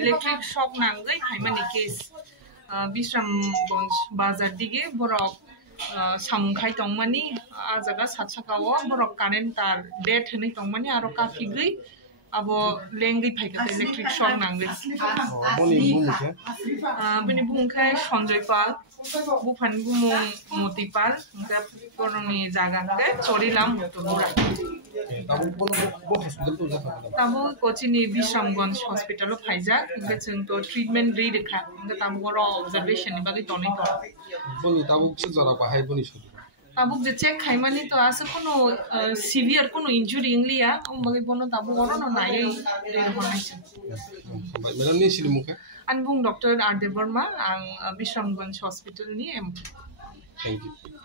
Electric shock nangwi haimani case Bishramganj bazar dige borok samung khai tongmani ajaga satsakao borok current tar dead hini tongmani aro kafigui abo lengi phaika electric shock nangwi bini bungkai sanjoy pal bufan bumung motipal koroni jaga ke chorilam motobura tamo kochini Bishramganj hospital phaijak inga chung to treatment ri rekha inga tamo goro observation ni bagi tonai to boni tabuk se jara bahai boni sudi tabuk je check khaimani to ase kono severe kono injury inglia bagi bono tabuk goro no nai re honaise madam ni sili mukha anbung Dr. R. Devarma ang Bishramganj hospital ni em. Thank you.